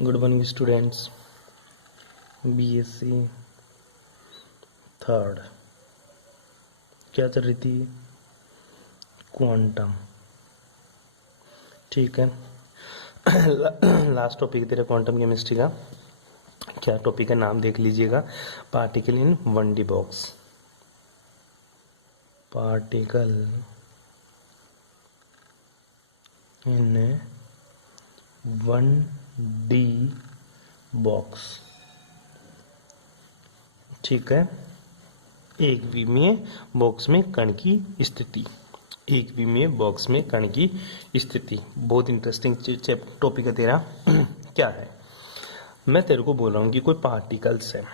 Good morning students. BSc third क्या चल रही थी? क्वांटम। ठीक है। लास्ट टॉपिक तेरा क्वांटम केमिस्ट्री का क्या टॉपिक है, नाम देख लीजिएगा। Particle in 1D box. Particle in 1D box. ठीक है। एक विमीय बॉक्स में कण की स्थिति। एक विमीय बॉक्स में कण की स्थिति बहुत इंटरेस्टिंग टॉपिक है तेरा। क्या है, मैं तेरे को बोल रहा हूँ कि कोई पार्टिकल्स है।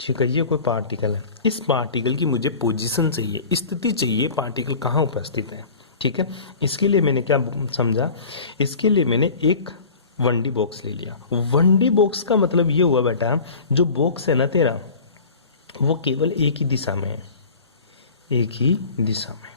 ठीक है, ये कोई पार्टिकल है। इस पार्टिकल की मुझे पोजीशन चाहिए, स्थिति चाहिए, पार्टिकल कहाँ उपस्थित है। ठीक है, इसके लिए मैंने क्या समझा, इसके लिए मैंने एक 1D बॉक्स ले लिया। 1D बॉक्स का मतलब ये हुआ बेटा, जो बॉक्स है ना तेरा, वो केवल एक ही दिशा में है, एक ही दिशा में।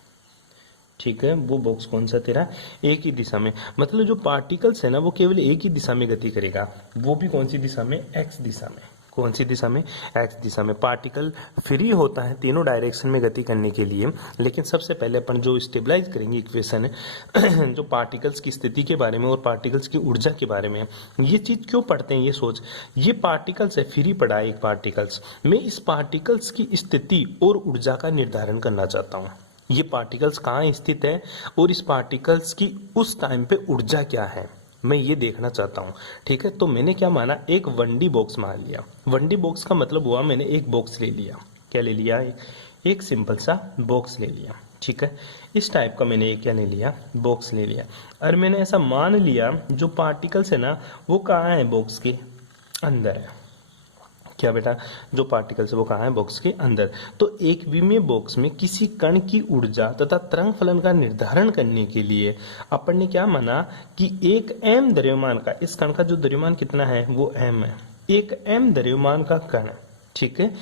ठीक है, वो बॉक्स कौन सा तेरा, एक ही दिशा में। मतलब जो पार्टिकल्स है ना, वो केवल एक ही दिशा में गति करेगा। वो भी कौन सी दिशा में, एक्स दिशा में। कौन सी दिशा में, एक्स दिशा में। पार्टिकल फ्री होता है तीनों डायरेक्शन में गति करने के लिए। लेकिन सबसे पहले अपन जो स्टेबलाइज करेंगे इक्वेशन है जो पार्टिकल्स की स्थिति के बारे में और पार्टिकल्स की ऊर्जा के बारे में। ये चीज क्यों पढ़ते हैं, ये सोच। ये पार्टिकल्स है, फ्री पड़ा है एक पार्टिकल्स। मैं इस पार्टिकल्स की स्थिति और ऊर्जा का निर्धारण करना चाहता हूँ। ये पार्टिकल्स कहाँ स्थित है और इस पार्टिकल्स की उस टाइम पे ऊर्जा क्या है, मैं ये देखना चाहता हूँ। ठीक है, तो मैंने क्या माना, एक 1D बॉक्स मान लिया। 1D बॉक्स का मतलब हुआ मैंने एक बॉक्स ले लिया। क्या ले लिया, एक सिंपल सा बॉक्स ले लिया। ठीक है, इस टाइप का मैंने क्या ले लिया, बॉक्स ले लिया। और मैंने ऐसा मान लिया जो पार्टिकल्स है ना, वो कहाँ है, बॉक्स के अंदर है। क्या बेटा, जो पार्टिकल्स है वो कहाँ है, बॉक्स के अंदर। तो एक विमीय बॉक्स में किसी कण की ऊर्जा तथा तरंग फलन का निर्धारण करने के लिए अपन ने क्या माना कि एक m द्रव्यमान का, इस कण का जो द्रव्यमान कितना है वो m है, एक m द्रव्यमान का कण, ठीक है,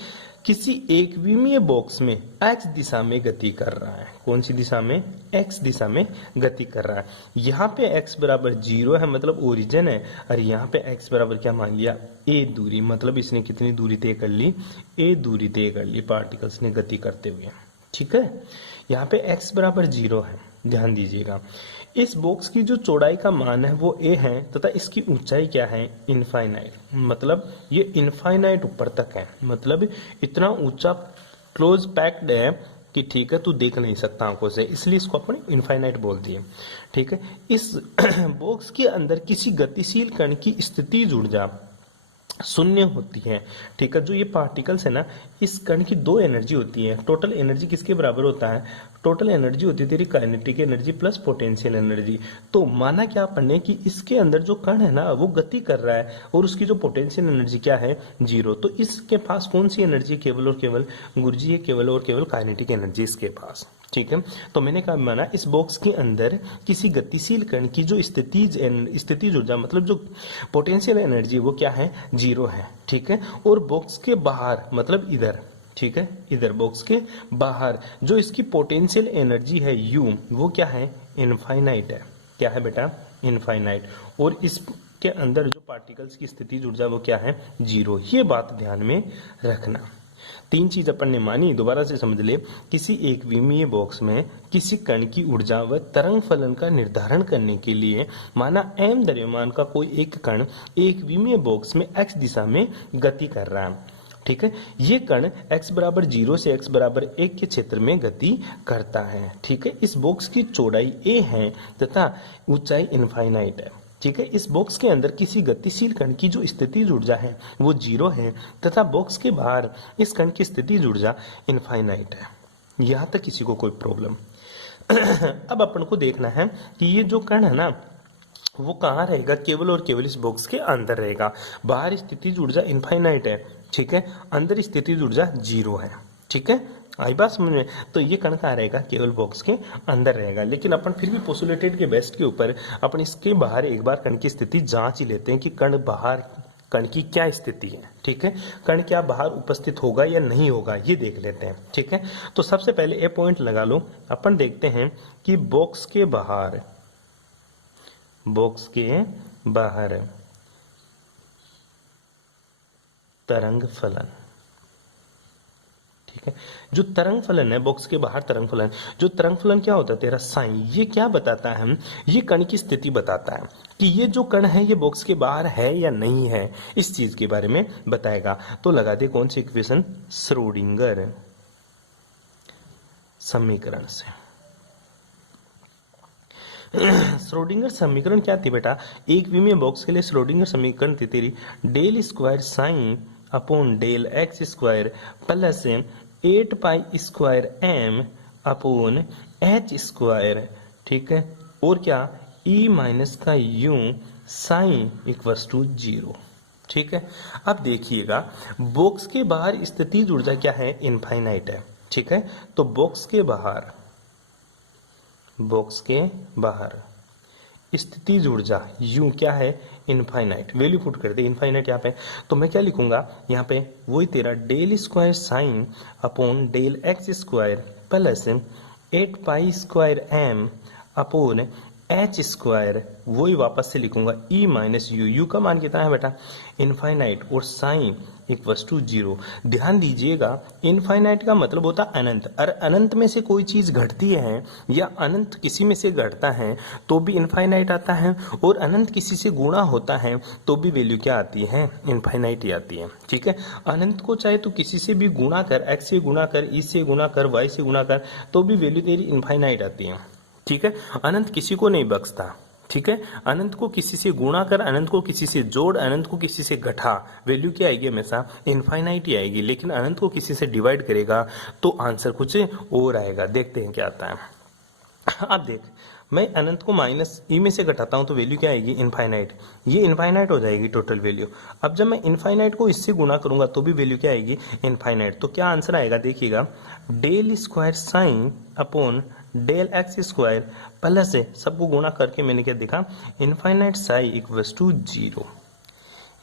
किसी एक विमीय बॉक्स में x दिशा में गति कर रहा है। कौन सी दिशा में, x दिशा में गति कर रहा है। यहाँ पे x बराबर 0 है, मतलब ओरिजिन है। और यहाँ पे x बराबर क्या मान लिया, a दूरी। मतलब इसने कितनी दूरी तय कर ली, a दूरी तय कर ली पार्टिकल्स ने गति करते हुए। ठीक है, यहाँ पे x बराबर 0 है, ध्यान दीजिएगा। इस बॉक्स की जो चौड़ाई का मान है वो a है तथा इसकी ऊंचाई क्या है, इनफाइनाइट। मतलब ये इनफाइनाइट ऊपर तक है, मतलब इतना ऊंचा क्लोज पैक्ड है कि ठीक है तू देख नहीं सकता आंखों से, इसलिए इसको अपन इनफाइनाइट बोल दिए। ठीक है, इस बॉक्स के अंदर किसी गतिशील कण की स्थितिज ऊर्जा शून्य होती है। ठीक है, जो ये पार्टिकल्स है ना, इस कण की दो एनर्जी होती है। टोटल एनर्जी किसके बराबर होता है, टोटल एनर्जी होती है तेरी kinetic energy plus potential energy. तो माना क्या अपन ने कि इसके अंदर जो कण है ना वो गति कर रहा है और उसकी जो पोटेंशियल एनर्जी क्या है, 0। तो इसके पास कौन सी एनर्जी है, केवल और केवल गुरुजी है, केवल और केवल काइनेटिक एनर्जी इसके पास। ठीक है, तो मैंने कहा माना इस बॉक्स के अंदर किसी गतिशील कण की जो स्थितिज ऊर्जा, मतलब जो पोटेंशियल एनर्जी वो क्या है, 0 है। ठीक है, और बॉक्स के बाहर, मतलब इधर, ठीक है, इधर बॉक्स के बाहर जो इसकी पोटेंशियल एनर्जी है U, वो क्या है, इनफाइनाइट है। क्या है बेटा, इनफाइनाइट। और इसके अंदर जो पार्टिकल्स की स्थितिज ऊर्जा वो क्या है, 0। ये बात ध्यान में रखना। तीन चीज अपन ने मानी, दोबारा से समझ ले। किसी एक विमीय बॉक्स में किसी कण की ऊर्जा व तरंग फलन का निर्धारण करने के लिए माना m द्रव्यमान का कोई एक कण एक विमीय बॉक्स में x दिशा में गति कर रहा है। ठीक है, ये कण x बराबर 0 से x बराबर 1 के क्षेत्र में गति करता है। ठीक है, इस बॉक्स की चौड़ाई a है तथा ऊंचाई इनफाइनाइट है। ठीक है, इस बॉक्स के अंदर किसी गतिशील कण की जो स्थितिज ऊर्जा है वो 0 है तथा बॉक्स के बाहर इस कण की स्थितिज ऊर्जा इनफाइनाइट है। यहां तक किसी को कोई प्रॉब्लम? अब अपन को देखना है कि ये जो कण है ना वो कहाँ रहेगा, केवल और केवल इस बॉक्स के अंदर रहेगा। बाहर स्थितिज ऊर्जा इनफाइनाइट है, ठीक है, अंदर स्थितिज ऊर्जा 0 है। ठीक है, आई बात समझ में? तो ये कण कहाँ रहेगा, केवल बॉक्स के अंदर रहेगा। लेकिन अपन फिर भी पोस्टुलेटेड के बेस्ट के ऊपर अपन इसके बाहर एक बार कण की स्थिति जांच ही लेते हैं कि कण बाहर, कण की क्या स्थिति है। ठीक है, कण क्या बाहर उपस्थित होगा या नहीं होगा, ये देख लेते हैं। ठीक है, तो सबसे पहले ए पॉइंट लगा लो। अपन देखते हैं कि बॉक्स के बाहर, बॉक्स के बाहर तरंग फलन। ठीक है, जो तरंग फलन है बॉक्स के बाहर तरंग फलन, जो तरंग फलन क्या होता है तेरा साइन, ये क्या बताता है, ये कण की स्थिति बताता है कि ये जो कण है ये बॉक्स के बाहर है या नहीं है, इस चीज के बारे में बताएगा। तो लगा दे कौन सी इक्वेशन, श्रोडिंगर समीकरण से। श्रोडिंगर समीकरण क्या थी बेटा, एक विमीय बॉक्स के लिए श्रोडिंगर समीकरण थी तेरी del square sign upon del x square plus 8 pi square m upon h square. ठीक है, और क्या, ई माइनस का यू साइन इक्वल्स टू 0। ठीक है, अब देखिएगा बॉक्स के बाहर स्थितिज ऊर्जा क्या है, इनफाइनाइट है। ठीक है, तो बॉक्स के बाहर स्थितिज ऊर्जा यू क्या है, इनफाइनाइट। वैल्यू पुट कर दे इनफाइनाइट यहाँ पे, तो मैं क्या लिखूंगा यहाँ पे, वही तेरा del square sign upon del x square plus 8 pi square m upon h square, वही वापस से लिखूंगा ई माइनस यू, यू का मान कितना है बेटा, इनफाइनाइट, और साइन इक्वल्स टू 0। ध्यान दीजिएगा इनफाइनाइट का मतलब होता है अनंत, और अनंत में से कोई चीज घटती है या अनंत किसी में से घटता है तो भी इनफाइनाइट आता है, और अनंत किसी से गुणा होता है तो भी वैल्यू क्या आती है, इनफाइनाइट ही आती है। ठीक है, अनंत को चाहे तो किसी से भी गुणा कर, एक्स से गुणा कर, ई से गुणा कर, वाई से गुणा कर, तो भी वैल्यू तेरी इनफाइनाइट आती है। ठीक है, अनंत किसी को नहीं बख्शता। ठीक है, अनंत को किसी से गुणा कर, अनंत को किसी से जोड़, अनंत को किसी से घटा, वैल्यू क्या आएगी, हमेशा इनफाइनाइट ही आएगी। लेकिन अनंत को किसी से डिवाइड करेगा तो आंसर कुछ और आएगा। देखते हैं क्या आता है। अब देख, मैं अनंत को माइनस ई में से घटाता हूं तो वैल्यू क्या आएगी, इनफाइनाइट। ये इनफाइनाइट हो जाएगी टोटल वैल्यू। अब जब मैं इनफाइनाइट को इससे गुणा करूंगा तो भी वैल्यू क्या आएगी, इनफाइनाइट। तो क्या आंसर आएगा, देखिएगा, del square sign upon del x square plus है, सबको गुणा करके मैंने क्या देखा, infinite psi equals to 0।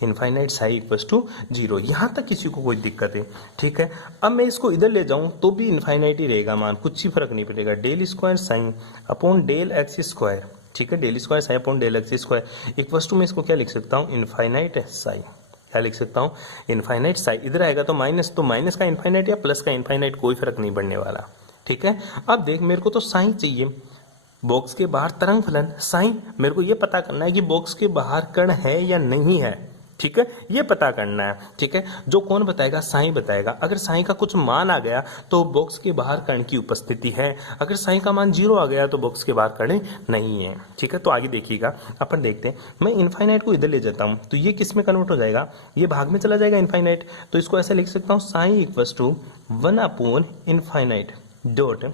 Infinite psi equals to 0, यहां तक किसी को कोई दिक्कत है। ठीक है, अब मैं इसको इधर ले जाऊं तो भी इनफाइनाइट ही रहेगा मान, कुछ ही फर्क नहीं पड़ेगा। Del square sign upon del x square, ठीक है, del square sign upon del x square equals to, मैं इसको क्या लिख सकता हूँ, इनफाइनाइट साई। क्या लिख सकता हूँ, इनफाइनाइट साई। इधर आएगा तो माइनस का इनफाइनाइट या प्लस का इनफाइनाइट, कोई फर्क नहीं पड़ने वाला। ठीक है, अब देख, मेरे को तो साइन चाहिए, बॉक्स के बाहर तरंग फलन साइन, मेरे को ये पता करना है कि बॉक्स के बाहर कण है या नहीं है। ठीक है, ये पता करना है। ठीक है, जो कौन बताएगा, साइन बताएगा। अगर साइन का कुछ मान आ गया तो बॉक्स के बाहर कण की उपस्थिति है, अगर साइन का मान 0 आ गया तो बॉक्स के बाहर कण नहीं है। ठीक है, तो आगे देखिएगा, अपन देखते हैं। मैं इनफाइनाइट को इधर ले जाता हूं तो ये किस में कन्वर्ट हो जाएगा, ये भाग में चला जाएगा इनफाइनाइट। तो इसको ऐसे लिख सकता हूँ, psi equals to 1 upon infinite dot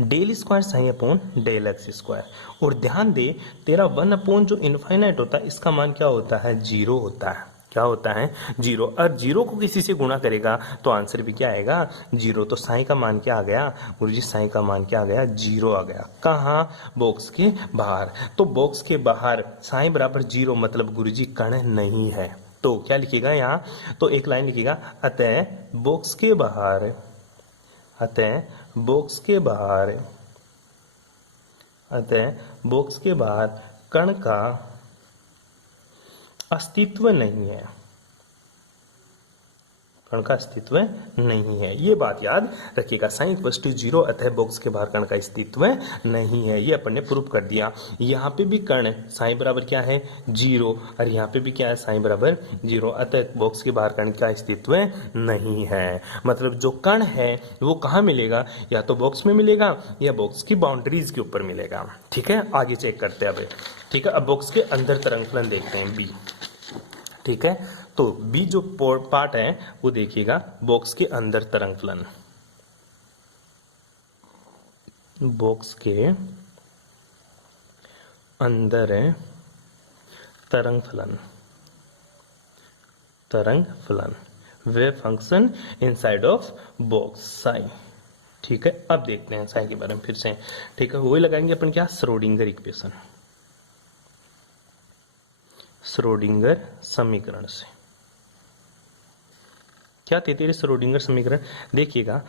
del square sign upon del x square. और ध्यान दे, तेरा 1 अपॉन जो इनफाइनाइट होता है इसका मान क्या होता है, 0 होता है। क्या होता है, 0। और 0 को किसी से गुणा करेगा तो आंसर भी क्या आएगा, 0। तो साइन का मान क्या आ गया गुरुजी, साइन का मान क्या आ गया, 0 आ गया। कहाँ, बॉक्स के बाहर। तो बॉक्स के बाहर साइन बराबर 0 मतलब गुरुजी कण नहीं है। तो क्या लिखेगा यहाँ, तो एक लाइन लिखेगा, अतः बॉक्स के बाहर, अतः बॉक्स के बाहर, अतः बॉक्स के बाहर कण का अस्तित्व नहीं है, कण का अस्तित्व नहीं है। ये बात याद रखिएगा, साइन इक्वल्स टू 0, अतः बॉक्स के बाहर कण का अस्तित्व नहीं है। ये अपन ने प्रूव कर दिया। यहाँ पे भी कण साइन बराबर क्या है, 0, और यहाँ पे भी क्या है, साइन बराबर 0, अतः बॉक्स के बाहर कण का अस्तित्व नहीं है। मतलब जो कण है वो कहाँ मिलेगा, या तो बॉक्स में मिलेगा या बॉक्स की बाउंड्रीज के ऊपर मिलेगा। ठीक है, आगे चेक करते हैं अब। ठीक है, अब बॉक्स के अंदर तरंग फलन देखते हैं, बी। ठीक है, तो बी जो पार्ट है वो देखिएगा, बॉक्स के अंदर तरंग फलन, बॉक्स के अंदर तरंग फलन, तरंग फलन wave function inside of box sine. ठीक है, अब देखते हैं साइन के बारे में फिर से। ठीक है, वही लगाएंगे अपन क्या, श्रोडिंगर इक्वेशन, श्रोडिंगर समीकरण से। क्या थे तेरे श्रोडिंगर समीकरण, देखिएगा,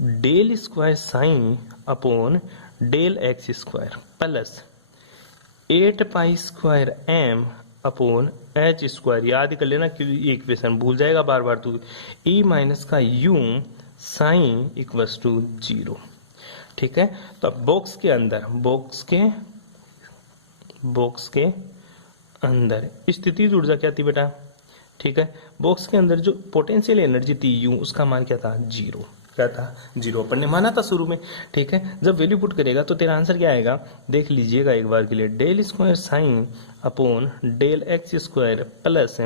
del square sign upon del x square plus 8 pi square m upon h square, याद कर लेना क्योंकि ये इक्वेशन भूल जाएगा बार बार तू, ई माइनस का यू साइन इक्वल्स टू 0। ठीक है, तो अब बॉक्स के अंदर स्थितिज ऊर्जा क्या थी बेटा? ठीक है, बॉक्स के अंदर जो पोटेंशियल एनर्जी थी यू, उसका मान क्या था? 0। क्या था? 0 अपन ने माना था शुरू में। ठीक है, जब वैल्यू पुट करेगा तो तेरा आंसर क्या आएगा? देख लीजिएगा एक बार के लिए, del square sign upon del x square plus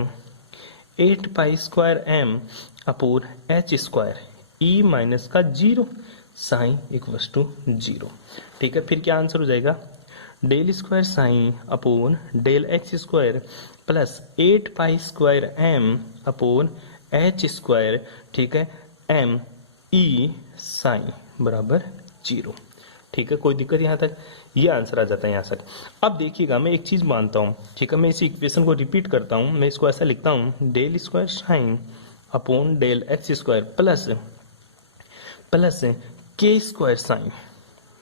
8 pi square m upon h square E minus का 0 साइन इक्वल्स टू 0। ठीक है, फिर क्या आंसर हो जाएगा? Del square sign upon del x square plus 8 pi square m upon h square, ठीक है, M E sign बराबर 0। ठीक है, कोई दिक्कत यहाँ तक? ये आंसर आ जाता है यहाँ तक। अब देखिएगा, मैं एक चीज मानता हूँ, ठीक है, मैं इसी इक्वेशन को रिपीट करता हूँ, मैं इसको ऐसा लिखता हूँ, del square sign upon del x square plus k square psi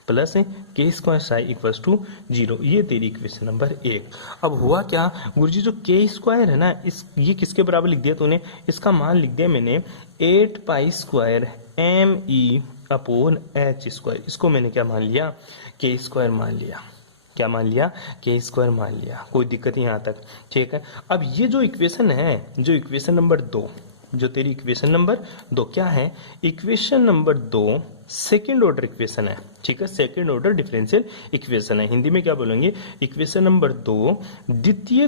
plus k square psi equals to 0। ये तेरी इक्वेशन नंबर 1। अब हुआ क्या गुरुजी, जो के स्क्वायर है ना, ये किसके बराबर लिख दिया तूने? इसका मान लिख दिया मैंने 8 pi square m E upon h square. इसको मैंने क्या मान लिया? के स्क्वायर मान लिया। क्या मान लिया? के स्क्वायर मान लिया। कोई दिक्कत नहीं यहाँ तक? ठीक है, अब ये जो इक्वेशन है, जो इक्वेशन नंबर 2, जो तेरी इक्वेशन नंबर 2 क्या है? Equation number 2 second order equation है। ठीक है, सेकेंड ऑर्डर डिफरेंशियल इक्वेशन है। हिंदी में क्या बोलेंगे? इक्वेशन नंबर 2 द्वितीय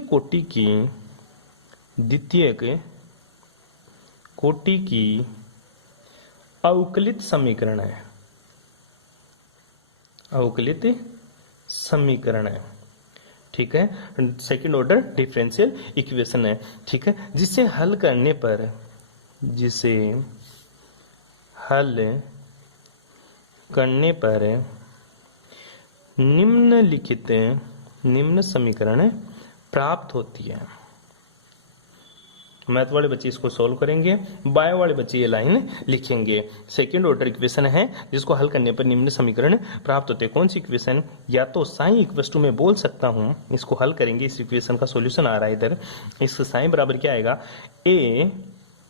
कोटि की अवकलित समीकरण है। अवकलित समीकरण है। ठीक है, सेकेंड ऑर्डर डिफरेंशियल इक्वेशन है। ठीक है, जिसे हल करने पर निम्न समीकरण प्राप्त होती है। मैथ वाले बच्चे इसको सॉल्व करेंगे, बायो वाले बच्चे ये लाइन लिखेंगे। सेकेंड ऑर्डर इक्वेशन है जिसको हल करने पर निम्न समीकरण प्राप्त होते हैं। कौन सी इक्वेशन? या तो साइन इक्वल्स टू में बोल सकता हूं, इसको हल करेंगे, इस इक्वेशन का सॉल्यूशन आ रहा है इधर। इस साइन बराबर क्या आएगा?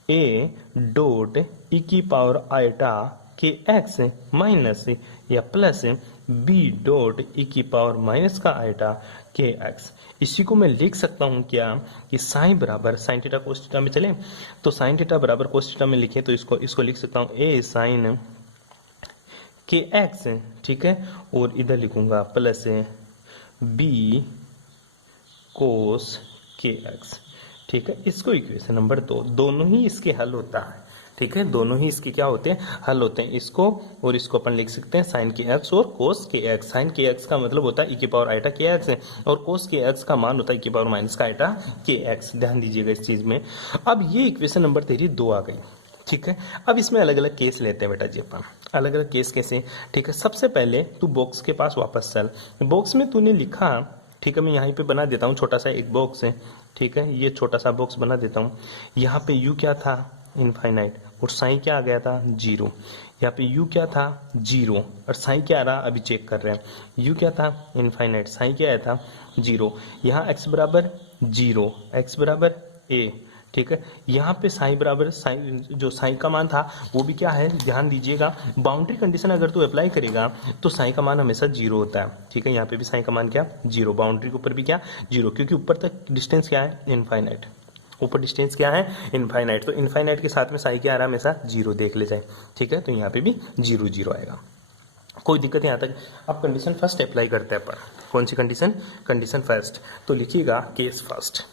ए डॉट ई की पावर आइटा के एक्स माइनस या प्लस बी डॉट ई की पावर माइनस का आइटा के एक्स। इसी को मैं लिख सकता हूं क्या कि साइन बराबर साइन थीटा कोस थीटा में चले तो साइन थीटा बराबर कोस थीटा में लिखें तो इसको लिख सकता हूं ए साइन के एक्स। ठीक है, और इधर लिखूंगा प्लस बी कोस के एक्स। ठीक है, इसको इक्वेशन नंबर 2, दोनों ही इसके हल होता है। ठीक है, दोनों ही इसके क्या होते हैं? हल होते हैं। इसको और इसको अपन लिख सकते हैं साइन के एक्स और कोस के एक्स। साइन के एक्स का मतलब होता है ई की पावर आइटा के एक्स है, और कोस के एक्स का मान होता है ई की पावर माइनस का आइटा के एक्स। ध्यान दीजिएगा इस चीज में। अब ये इक्वेशन नंबर तेरी 2 आ गई। ठीक है, अब इसमें अलग अलग केस लेते हैं बेटा जी अपन। अलग अलग केस कैसे? ठीक है, सबसे पहले तू बॉक्स के पास वापस चल। बॉक्स में तूने लिखा, ठीक है, मैं यहाँ पे बना देता हूँ छोटा सा एक बॉक्स है। ठीक है, ये छोटा सा बॉक्स बना देता हूँ। यहाँ पे यू क्या था? इनफाइनाइट। और साइन क्या आ गया था? 0। यहाँ पे यू क्या था? 0। और साइन क्या आ रहा? अभी चेक कर रहे हैं। यू क्या था? इनफाइनाइट। साइन क्या आया था? 0। यहाँ x बराबर 0, x बराबर a। ठीक है, यहाँ पे साइन बराबर साइन, जो साइन का मान था वो भी क्या है? ध्यान दीजिएगा, बाउंड्री कंडीशन अगर तू अप्लाई करेगा तो साइन का मान हमेशा 0 होता है। ठीक है, यहाँ पे भी साइन का मान क्या? 0। बाउंड्री के ऊपर भी क्या? 0, क्योंकि ऊपर तक डिस्टेंस क्या है? इनफाइनाइट। ऊपर डिस्टेंस क्या है? इनफाइनाइट। तो इनफाइनाइट के साथ में साइन क्या आ रहा है? हमेशा 0 देख ले जाए। ठीक है, तो यहाँ पे भी 0 0 आएगा। कोई दिक्कत यहाँ तक? अब कंडीशन फर्स्ट अप्लाई करते हैं पर। कौन सी कंडीशन? Condition first. तो लिखिएगा केस फर्स्ट।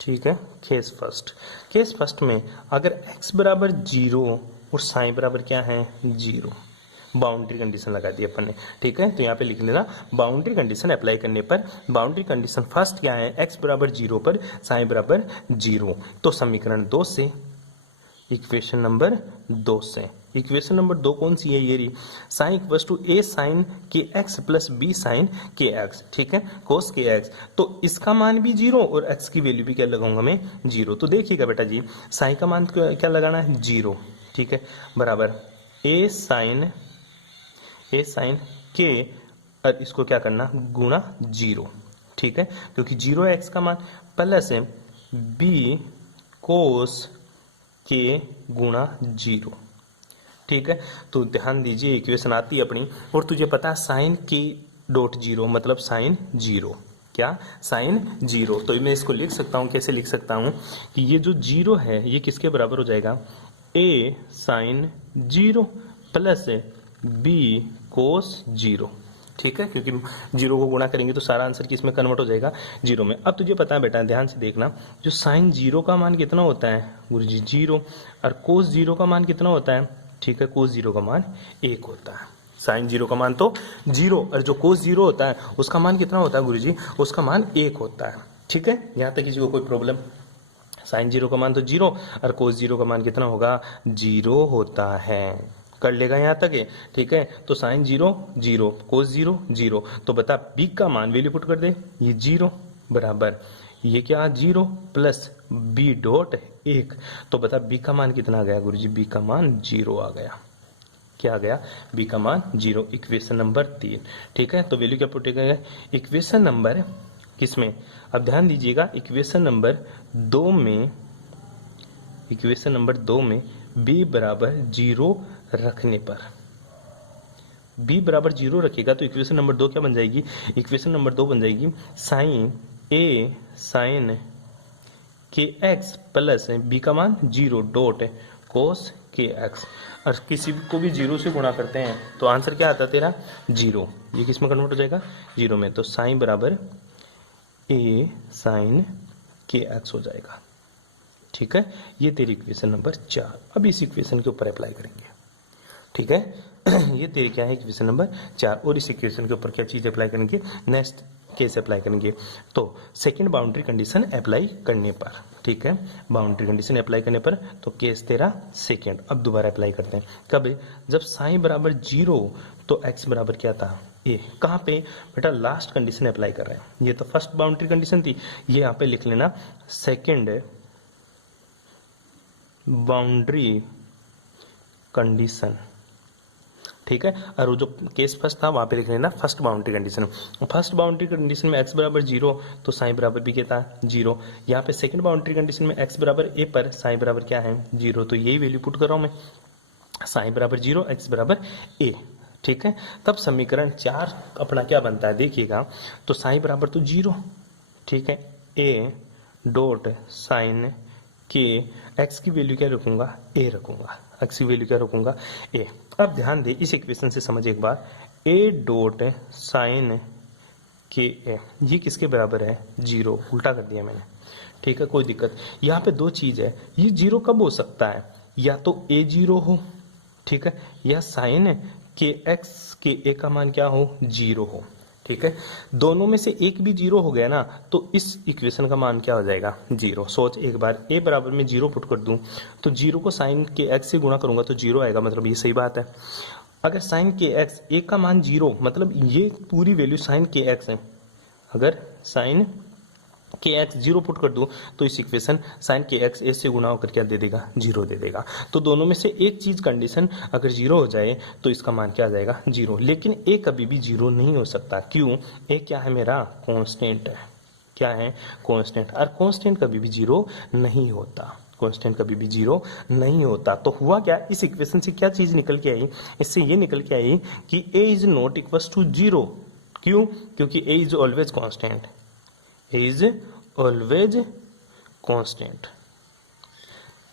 ठीक है, केस फर्स्ट। केस फर्स्ट में अगर x बराबर 0 और साइन बराबर क्या है? 0, बाउंड्री कंडीशन लगा दी अपन ने। ठीक है, तो यहाँ पे लिख लेना बाउंड्री कंडीशन अप्लाई करने पर। बाउंड्री कंडीशन फर्स्ट क्या है? x बराबर 0 पर साइन बराबर 0। तो समीकरण 2 से, इक्वेशन नंबर 2 से, इक्वेशन नंबर 2 कौन सी है? ये रही, sine equals to A sine k x plus B sine k x. ठीक है, कोस के एक्स। तो इसका मान भी 0 और एक्स की वैल्यू भी क्या लगाऊंगा मैं? 0। तो देखिएगा बेटा जी, साइन का मान क्या लगाना है? 0। ठीक है, बराबर ए साइन के, और इसको क्या करना? गुणा 0। ठीक है, क्योंकि 0 है एक्स का मान, प्लस बी कोस के गुणा 0। ठीक है, तो ध्यान दीजिए इक्वेशन आती है अपनी, और तुझे पता है साइन के डॉट 0 मतलब साइन 0, क्या साइन 0। तो मैं इसको लिख सकता हूँ, कैसे लिख सकता हूँ कि ये जो 0 है ये किसके बराबर हो जाएगा, a साइन 0 प्लस बी कोस 0। ठीक है, क्योंकि 0 को गुणा करेंगे तो सारा आंसर किस में कन्वर्ट हो जाएगा, 0 में। अब तुझे पता है बेटा, ध्यान से देखना, जो साइन 0 का मान कितना होता है गुरुजी 0, और कोस 0 का मान कितना होता है, ठीक है, कोस 0 का मान 1 होता है। साइन 0 का मान तो 0, और जो कोस 0 होता है उसका मान कितना होता है गुरुजी, उसका मान 1 होता है। ठीक है, यहाँ तक किसी को कोई प्रॉब्लम, साइन 0 का मान तो 0 और कोस 0 का मान कितना होगा, 0 होता है। कर लेगा यहाँ तक है, ठीक है। तो साइन 0 0, कोस 0 0, तो बता बी का मान वैल्यू पुट कर दे, ये 0 बराबर ये क्या 0 प्लस बी डॉट 1, तो बता बी का मान कितना आ गया गुरुजी, बी का मान 0 आ गया। क्या आ गया, बी का मान 0, इक्वेशन नंबर 3। ठीक है, तो वैल्यू क्या पुट गया, इक्वेशन नंबर किसमें, अब ध्यान दीजिएगा, इक्वेशन नंबर 2 में, इक्वेशन नंबर 2 में b बराबर 0 रखने पर, b बराबर 0 रखेगा तो इक्वेशन नंबर 2 क्या बन जाएगी, इक्वेशन नंबर 2 बन जाएगी sign a sign k x plus B का मान 0 डॉट कोस के एक्स, और किसी को भी 0 से गुणा करते हैं तो आंसर क्या आता है तेरा 0, ये किस में कन्वर्ट हो जाएगा, 0 में। तो साइन बराबर a साइन के एक्स हो जाएगा। ठीक है, ये तेरी इक्वेशन नंबर 4। अब इस इक्वेशन के ऊपर अप्लाई करेंगे। ठीक है, ये तेरी क्या है इक्वेशन नंबर 4, और इस इक्वेशन के ऊपर क्या चीज अप्लाई करेंगे, नेक्स्ट केस अप्लाई करेंगे। तो सेकंड बाउंड्री कंडीशन अप्लाई करने पर, ठीक है, बाउंड्री कंडीशन अप्लाई करने पर, तो केस तेरा सेकंड। अब दोबारा अप्लाई करते हैं, कब, जब साइन बराबर 0 तो एक्स बराबर क्या था, ए। कहाँ पे बेटा, लास्ट कंडीशन अप्लाई कर रहे हैं, ये तो फर्स्ट बाउंड्री कंडीशन थी, ये यहाँ पे लिख लेना सेकेंड बाउंड्री कंडीशन। ठीक है, और वो जो केस फर्स्ट था वहां पे लिख लेना first boundary condition. First boundary condition में x बराबर 0 तो साइन बराबर भी क्या था 0। यहाँ पे सेकंड बाउंड्री कंडीशन में x बराबर a पर साइन बराबर क्या है 0, तो यही वैल्यू पुट कर रहा हूं मैं, साइन बराबर 0 x बराबर a। ठीक है, तब समीकरण 4 अपना क्या बनता है देखिएगा, तो साइन बराबर तो 0, ठीक है, a डॉट साइन के x की वैल्यू क्या रखूंगा, a रखूंगा, x की वैल्यू क्या रखूंगा, a। अब ध्यान दे, इस इक्वेशन से समझ एक बार, a डॉट साइन के ए ये किसके बराबर है 0, उल्टा कर दिया मैंने। ठीक है, कोई दिक्कत, यहाँ पे दो चीज है, ये 0 कब हो सकता है, या तो a 0 हो, ठीक है, या साइन के x के a का मान क्या हो 0 हो। ठीक है, दोनों में से एक भी 0 हो गया ना तो इस इक्वेशन का मान क्या हो जाएगा 0। सोच एक बार, a बराबर में 0 पुट कर दूं तो 0 को साइन के x से गुणा करूंगा तो 0 आएगा, मतलब ये सही बात है। अगर साइन के x a का मान 0, मतलब ये पूरी वैल्यू साइन के x है, अगर साइन के एक्स 0 पुट कर दूं तो इस इक्वेशन साइन के एक्स ए से गुणा होकर क्या दे देगा 0 दे देगा। तो दोनों में से एक चीज कंडीशन अगर 0 हो जाए तो इसका मान क्या आ जाएगा 0, लेकिन ए कभी भी 0 नहीं हो सकता, क्यों, ए क्या है मेरा कांस्टेंट है, क्या है कांस्टेंट, और कांस्टेंट कभी भी 0 नहीं होता, कांस्टेंट कभी भी 0 नहीं होता। तो हुआ क्या, इस इक्वेशन से क्या चीज निकल के आई, इससे ये निकल के आई कि a is not equal to 0, क्यों, क्योंकि a is always constant, is always constant।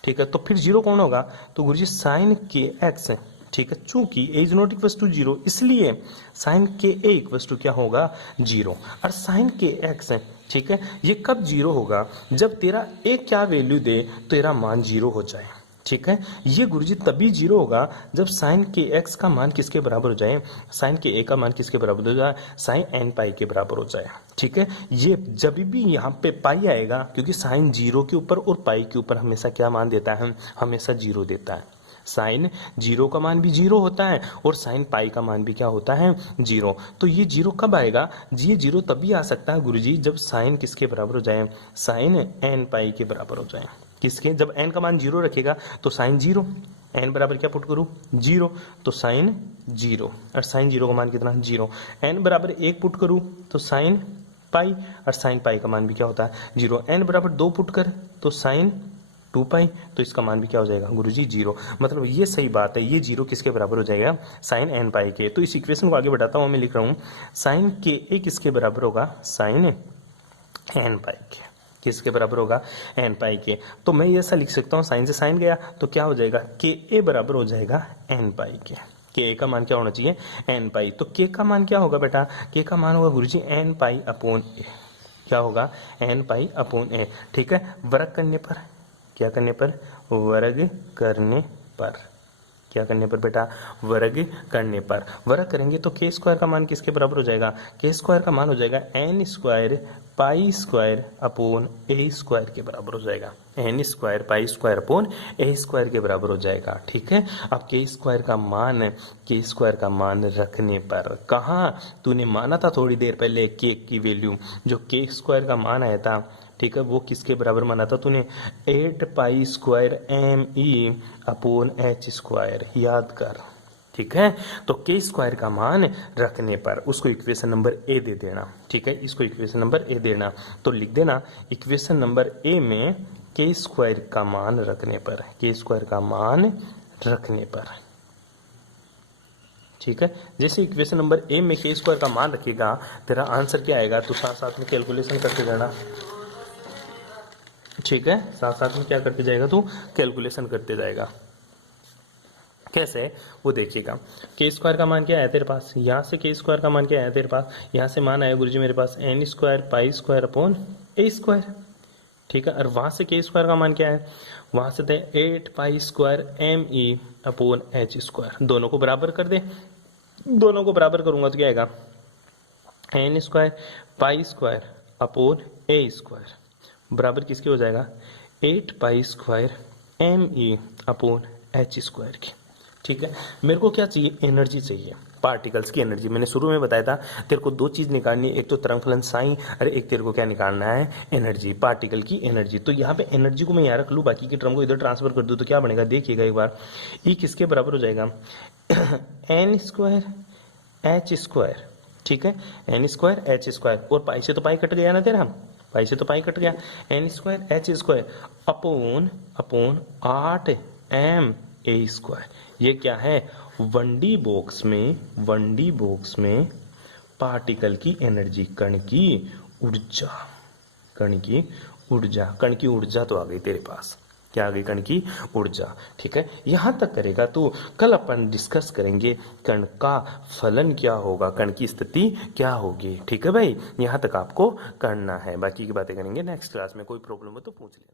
ठीक है, तो फिर 0 कौन होगा, तो गुरुजी साइन के एक्स है। ठीक है, चूंकि a is not equal to 0 इसलिए साइन के ए इक्वल टू क्या होगा 0, और साइन के एक्स है, ठीक है, ये कब 0 होगा, जब तेरा a क्या वैल्यू दे तो तेरा मान 0 हो जाए। ठीक है, ये गुरुजी तभी 0 होगा जब साइन के एक्स का मान किसके बराबर हो जाए, साइन के ए का मान किसके बराबर हो जाए, साइन एन पाई के बराबर हो जाए। ठीक है, ये जब भी यहाँ पे पाई आएगा, क्योंकि साइन 0 के ऊपर और पाई के ऊपर हमेशा क्या मान देता है, हमेशा 0 देता है। साइन 0 का मान भी 0 होता है और साइन पाई का मान भी क्या होता है 0। तो ये 0 कब आएगा, ये 0 तभी आ सकता है गुरुजी जब साइन किसके बराबर हो जाए, साइन एन पाई के बराबर हो जाए। किसके, जब n का मान 0 रखेगा तो साइन 0, n बराबर क्या पुट करूं 0, तो साइन 0, और साइन 0 का मान कितना 0, n बराबर 1 पुट करूं तो साइन पाई और साइन पाई का मान भी क्या होता है 0। n बराबर 2 पुट कर तो साइन 2 पाई, तो इसका मान भी क्या हो जाएगा गुरुजी 0। मतलब ये सही बात है, ये 0 किसके बराबर हो जाएगा साइन n पाई के। तो इस इक्वेशन को आगे बढ़ाता हूँ, मैं लिख रहा हूँ साइन के ए किसके बराबर होगा साइन n पाई के, किसके बराबर होगा n पाई के। तो मैं ये ऐसा लिख सकता हूँ साइन से साइन गया तो क्या हो जाएगा के ए बराबर हो जाएगा n पाई के। के का मान क्या होना चाहिए n पाई। तो के का मान क्या होगा बेटा, के का मान होगा गुरुजी n पाई अपॉन ए। क्या होगा n पाई अपॉन ए। ठीक है, वर्ग करने पर, क्या करने पर वर्ग करने पर, क्या करने पर बेटा वर्ग करने पर, वर्ग करेंगे तो के स्क्वायर का मान किसके बराबर हो जाएगा, के स्क्वायर का मान हो जाएगा n square pi square upon a square के बराबर हो जाएगा। n square pi square upon a square के बराबर हो जाएगा। ठीक है, अब के स्क्वायर का मान, के स्क्वायर का मान रखने पर, कहाँ तूने माना था थोड़ी देर पहले के की वैल्यू, जो के स्क्वायर का मान आया था, ठीक है, वो किसके बराबर माना था तूने 8 pi square m E upon h square, याद कर। ठीक है, तो के स्क्वायर का मान रखने पर उसको इक्वेशन नंबर ए दे देना। ठीक है, इसको इक्वेशन नंबर ए देना, तो लिख देना इक्वेशन नंबर ए में के स्क्वायर का मान रखने पर, के स्क्वायर का मान रखने पर। ठीक है, जैसे इक्वेशन नंबर ए में के स्क्वायर का मान रखेगा तेरा आंसर क्या आएगा, तो साथ साथ में कैलकुलेशन करते जाना। ठीक है, साथ साथ में क्या करते जाएगा तू कैलकुलेशन करते जाएगा। कैसे वो देखिएगा, के स्क्वायर का मान क्या है तेरे पास, यहाँ से के स्क्वायर का मान क्या है तेरे पास, यहाँ से मान आया गुरुजी मेरे पास n square pi square upon a square. ठीक है, और वहां से के स्क्वायर का मान क्या है, वहां से थे 8 pi square m E upon h square. दोनों को बराबर कर दे, दोनों को बराबर करूंगा तो क्या आएगा n square pi square upon a square बराबर किसके हो जाएगा 8 pi square m E upon h square की। ठीक है, मेरे को क्या चाहिए, एनर्जी चाहिए, पार्टिकल्स की एनर्जी। मैंने शुरू में बताया था तेरे को दो चीज निकालनी है, एक तो तरंग फलन साइन, अरे एक तेरे को क्या निकालना है एनर्जी, पार्टिकल की एनर्जी। तो यहाँ पे एनर्जी को मैं यहाँ रख लूँ, बाकी की टर्म को इधर ट्रांसफर कर दूँ तो क्या बनेगा देखिएगा एक बार, ई किसके बराबर हो जाएगा एन स्क्वायर एच स्क्वायर। ठीक है, एन स्क्वायर एच स्क्वायर, और पाई से तो पाई कट गया ना तेरा, पाई से तो पाई कट गया, n square h square upon upon 8 m a square. ये क्या है 1D बॉक्स में, 1D बॉक्स में पार्टिकल की एनर्जी, कण की ऊर्जा, कण की ऊर्जा, कण की ऊर्जा तो आ गई तेरे पास, क्या आ गई कण की ऊर्जा। ठीक है, यहां तक करेगा तो कल अपन डिस्कस करेंगे कण का फलन क्या होगा, कण की स्थिति क्या होगी। ठीक है भाई, यहां तक आपको करना है, बाकी की बातें करेंगे नेक्स्ट क्लास में। कोई प्रॉब्लम हो तो पूछ लेना।